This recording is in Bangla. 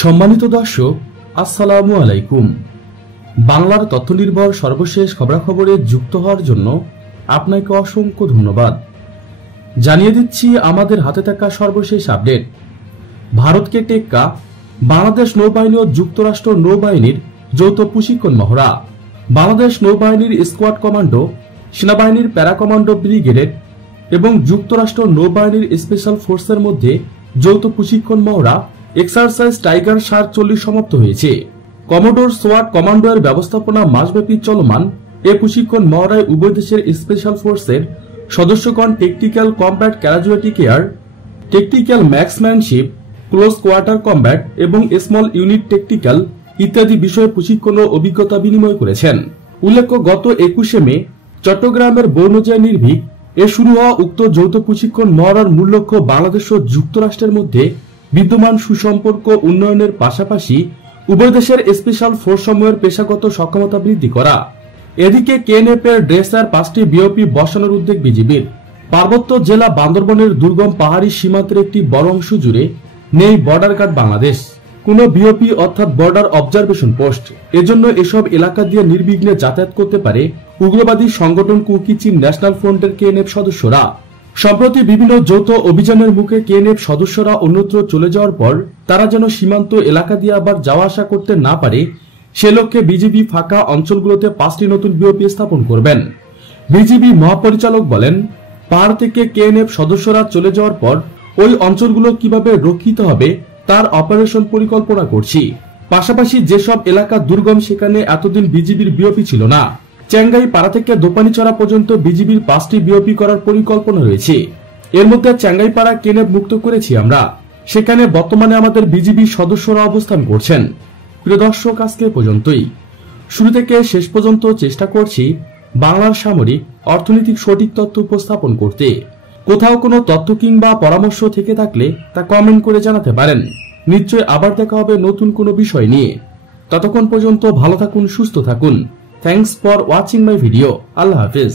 সম্মানিত দর্শক, আসসালামু আলাইকুম। বাংলার তথ্য নির্ভর সর্বশেষ খবরাখবরে যুক্ত হওয়ার জন্য আপনাকে অসংখ্য ধন্যবাদ। জানিয়ে দিচ্ছি আমাদের হাতে থাকা সর্বশেষ আপডেট। ভারতকে টেক্কা বাংলাদেশ নৌবাহিনী ও যুক্তরাষ্ট্র নৌবাহিনীর যৌথ প্রশিক্ষণ মহড়া। বাংলাদেশ নৌবাহিনীর স্কোয়াড কমান্ডো, সেনাবাহিনীর প্যারা কমান্ডো ব্রিগেড এবং যুক্তরাষ্ট্র নৌবাহিনীর স্পেশাল ফোর্সের মধ্যে যৌথ প্রশিক্ষণ মহড়া এক্সারসাইজ টাইগার 40 সমাপ্ত হয়েছে। কমোডোর সোয়াট কমান্ডো এর ব্যবস্থাপনা মাসব্যাপী চলমান এ প্রশিক্ষণ মহড়ায় উভয় দেশের স্পেশাল ফোর্সের সদস্যগণ tactical combat casualty care, tactical marksmanship, close quarter combat এবং স্মল ইউনিট টেকটিক্যাল ইত্যাদি বিষয়ে প্রশিক্ষণ ও অভিজ্ঞতা বিনিময় করেছেন। উল্লেখ্য, গত 21শে মে চট্টগ্রামের বৌনজায় নির্ভীক এ শুরু হওয়া উক্ত যৌথ প্রশিক্ষণ মহড়ার মূল লক্ষ্য বাংলাদেশ ও যুক্তরাষ্ট্রের মধ্যে বিদ্যমান সুসম্পর্ক উন্নয়নের পাশাপাশি উভয় দেশের স্পেশাল ফোর্স সমূহের পেশাগত সক্ষমতা বৃদ্ধি করা। এদিকে কেএনএফ এর ড্রেসার 5টি বিওপি বসানোর উদ্যোগ বিজিবির। পার্বত্য জেলা বান্দরবনের দুর্গম পাহাড়ি সীমান্তের একটি বড় অংশ জুড়ে নেই বর্ডার গার্ড বাংলাদেশ, কোন বিওপি অর্থাৎ বর্ডার অবজারভেশন পোস্ট। এজন্য এসব এলাকা দিয়ে নির্বিঘ্নে যাতায়াত করতে পারে উগ্রবাদী সংগঠন কুকি চীন ন্যাশনাল ফ্রন্টের কেএনএফ সদস্যরা। সম্প্রতি বিভিন্ন যৌথ অভিযানের মুখে কেএনএফ সদস্যরা অন্যত্র চলে যাওয়ার পর তারা যেন সীমান্ত এলাকা দিয়ে আবার যাওয়া আসা করতে না পারে, সে লক্ষ্যে বিজিবি ফাঁকা অঞ্চলগুলোতে 5টি নতুন বিওপি স্থাপন করবেন। বিজিবি মহাপরিচালক বলেন, পাহাড় থেকে কেএনএফ সদস্যরা চলে যাওয়ার পর ওই অঞ্চলগুলো কিভাবে রক্ষিত হবে তার অপারেশন পরিকল্পনা করছি। পাশাপাশি যেসব এলাকা দুর্গম সেখানে এতদিন বিজিবির বিওপি ছিল না, চেঙ্গাই পাড়া থেকে দোপানিচড়া পর্যন্ত বিজিবির 5টি বিওপি করার পরিকল্পনা রয়েছে। এর মধ্যে চেঙ্গাই পাড়া কেএনএফ মুক্ত করেছি আমরা, সেখানে বর্তমানে আমাদের বিজিবি সদস্যরা অবস্থান করছেন। প্রিয় দর্শক, আজকে পর্যন্তই। শুরু থেকে শেষ পর্যন্ত চেষ্টা করছি বাংলার সামরিক অর্থনৈতিক সঠিক তথ্য উপস্থাপন করতে। কোথাও কোনো তথ্য কিংবা পরামর্শ থেকে থাকলে তা কমেন্ট করে জানাতে পারেন। নিশ্চয় আবার দেখা হবে নতুন কোনো বিষয় নিয়ে। ততক্ষণ পর্যন্ত ভালো থাকুন, সুস্থ থাকুন। Thanks for watching my video. Allah Hafiz.